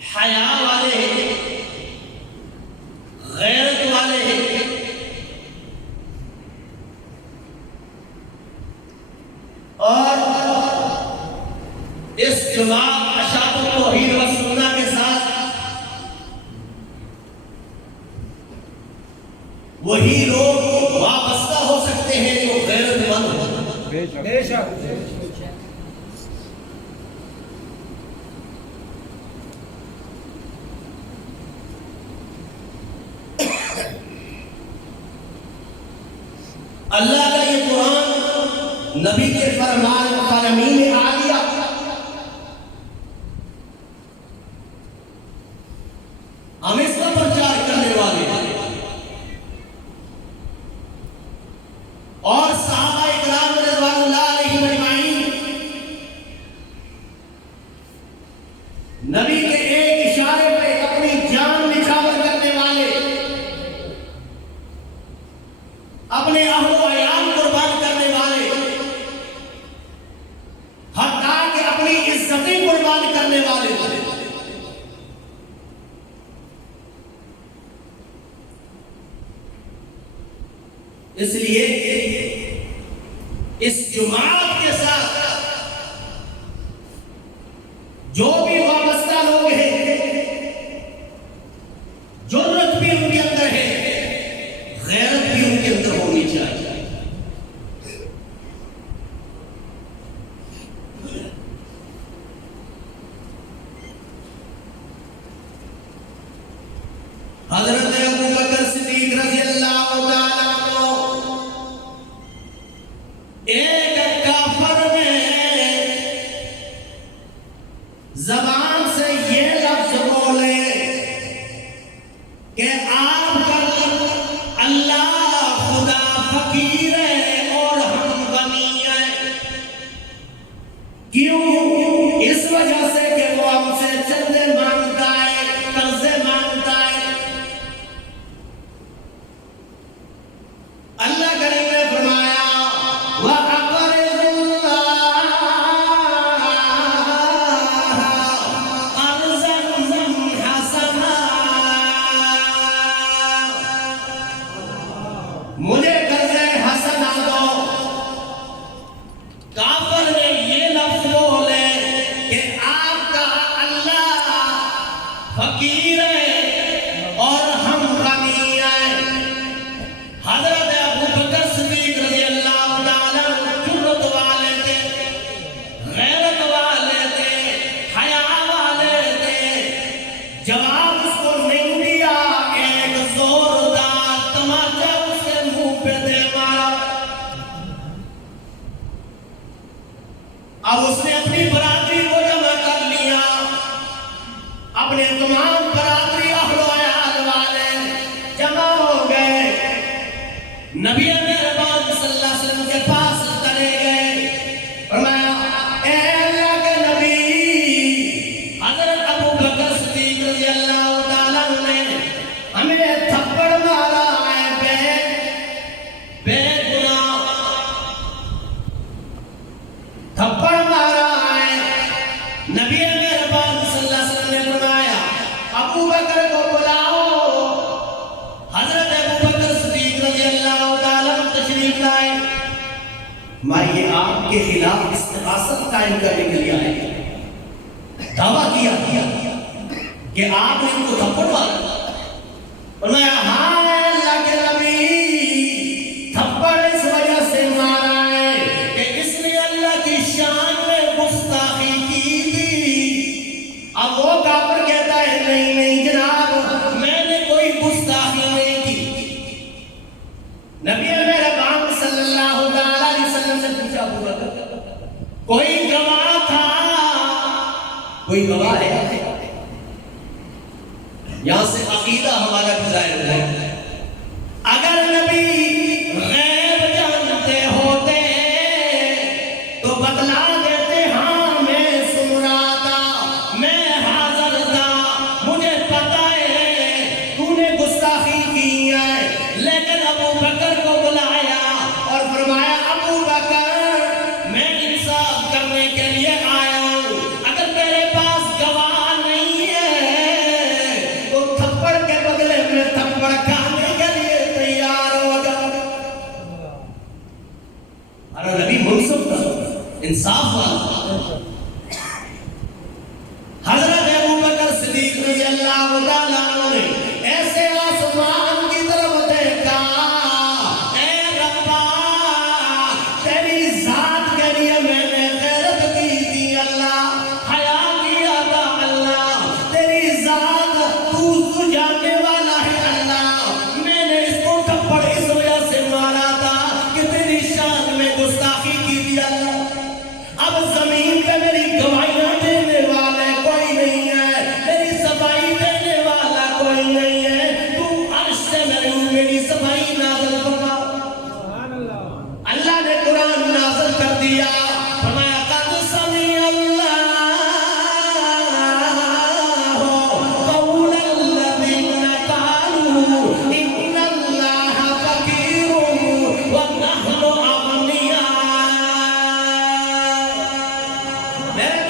حیا والے ہیں، غیرت والے ہیں، اور اس جماعت اشاعت التوحید و سنہ کے ساتھ وہی لوگ وابستہ ہو سکتے ہیں جو غیرت مند ہو۔ بے شک اللہ کا یہ قرآن نبی کے فرمان فرمین عالیہ ہم اس کا پرچار کرنے والے ہیں، اور صحابہ اکرام رضوان اللہ علیہم اجمعین نبی کے ایک اشارے پہ اپنی جان نچھاور کرنے والے، اپنے اہل و عیال قربان کرنے والے، حتیٰ کہ اپنی عزتیں قربان کرنے والے تھے۔ اس لیے اس جماعت کے ساتھ جو بھی وابستہ لوگ ہیں، جرت بھی ان کے اندر ہے، غیرت بھی ان کے اندر ہونی چاہیے۔ حضرت ابوبکر صدیق رضی اللہ تعالیٰ عنہ ایک کافر نے زبان سے یہ لفظ بولے کہ آپ کا اللہ خدا فقیر ہے اور ہم غنی ہیں۔ کیوں؟ اس وجہ سے کہ وہ ہم سے چندے مانگتا ہے، قرضے مانگتا ہے۔ اللہ کریم نے فرمایا وَأَقْرِضُوا اللَّهَ قَرْضًا حَسَنًا، مجھے قرض حسنہ دو۔ کافر نے یہ لفظ بولے کہ آپ کا اللہ فقیر ہے اور ہم غنی ہیں۔ حضرت ابوبکر صدیق رضی اللہ تعالیٰ جرت والے تھے، غیرت والے تھے، حیا والے تھے۔ جواب اس کو نہیں دیا، ایک زوردار تماچا اس کے منہ پہ دے مارا۔ اب اس نے اپنی برادری کو جمع کر لیا، اپنے تمام برادری اہل و عیال والے جمع ہو گئے، نبی مہربان صلی اللہ علیہ وسلم کے پاس چلے گئے۔ فرمایا اے اللہ کے نبی، حضرت ابوبکر صدیق رضی اللہ تعالیٰ نے ہمیں تھپڑ مارا ہے بے گناہ، تھپڑ مارا ہے۔ نبی مہربان صلی اللہ علیہ وسلم نے فرمایا ابوبکر کو بلاؤ۔ حضرت ابوبکر صدیق رضی اللہ تعالیٰ تشریف لائے۔ میں یہ آپ کے خلاف استغاثت قائم کرنے کے لیے آئے، دعویٰ کیا کہ آپ نے ان کو تھپڑ مارا۔ فرمایا ہاں اے اللہ کے نبی، تھپڑ اس وجہ سے مارا ہے کہ اس نے اللہ کی شان میں گستاخی کی تھی۔ اب وہ کافر کہتا ہے نہیں نہیں جناب، میں نے کوئی گستاخی نہیں کی۔ نبی مہربان صلی اللہ علیہ وسلم نے پوچھا ابوبکر کوئی گواہ تھا؟ کوئی گواہ ہے؟ یہاں سے عقیدہ ہمارا بھی ظاہر ہوا ہے۔ اگر نبی غیب جانتے ہوتے تو بتلا دیتے، ہاں میں سن رہا تھا، میں حاضر تھا، مجھے پتا ہے تو نے گستاخی کی ہے۔ لیکن ابوبکر کو بلایا اور فرمایا ابوبکر میں انصاف کرنے کے لیے آیا ہوں، اگر تیرے پاس گواہ نہیں ہے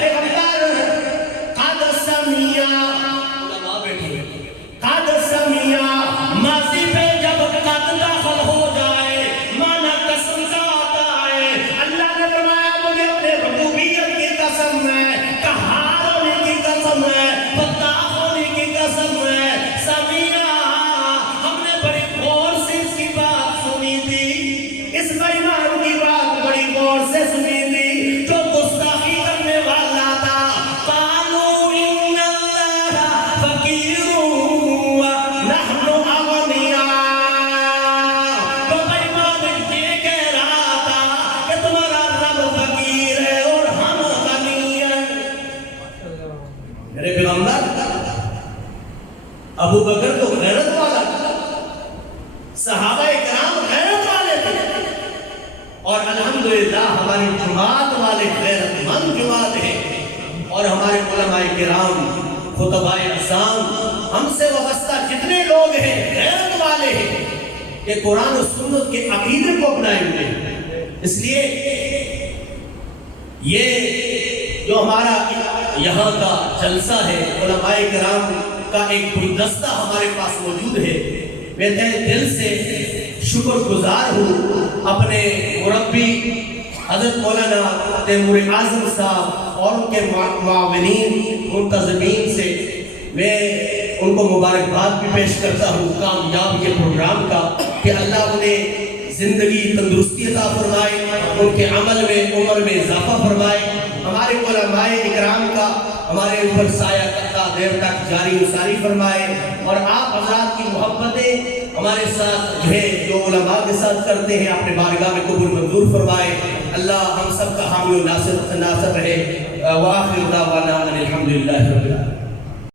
پیغمبر قد سمیا، علماء بیٹھے قد سمیا ماضی پہ جب قد داخل ہو جائے مانا قسم کا آتا ہے۔ اللہ نے فرمایا مجھے اپنے ربوبیت کی قسم ہے، قہار ہونے کی قسم ہے، فتاح ہونے کی قسم ہے، سمیا ہم نے بڑی غور سے اس کی بات سنی تھی، اس بےمان کی بات بڑی غور سے سنی تھی جو گستاخی کرنے والا تھا۔ قالوا ان اللہ فقیر ونحن اغنیاء، تو بےمان یہ کہہ رہا تھا کہ تمہارا رب فقیر ہے اور ہم غنی ہیں۔ میرے پیغمبر ابو بکر تو غیرت والا تھا، صحابہ کرام غیرت والے تھے، اور الحمدللہ ہماری جماعت والے غیرت مند جماعت ہیں، اور ہمارے علماء کرام خطباء اعظام ہم سے وابستہ جتنے لوگ ہیں غیرت والے ہیں کہ قرآن و سنت کے عقیدے کو اپنائے ہوئے ہیں۔ اس لیے یہ جو ہمارا یہاں کا جلسہ ہے علماء کرام کا ایک گلدستہ ہمارے پاس موجود ہے، میں دل سے شکر گزار ہوں اپنے مربی حضرت مولانا تیمور اعظم صاحب اور ان کے معاونین منتظمین سے۔ میں ان کو مبارکباد بھی پیش کرتا ہوں کامیاب یہ پروگرام کا کہ اللہ انہیں زندگی تندرستی عطا فرمائے، ان کے عمل میں عمر میں اضافہ فرمائے، ہمارے علماء اکرام کا ہمارے اوپر سایہ کرتا دیر تک جاری و ساری فرمائے، اور آپ حضرات کی محبتیں ہمارے ساتھ جو علماء کے ساتھ کرتے ہیں اپنے بارگاہ میں قبول منظور فرمائے۔ اللہ ہم سب کا حامی و ناصر رہے۔ وآخر دعوانا ان الحمدللہ رب العالمین۔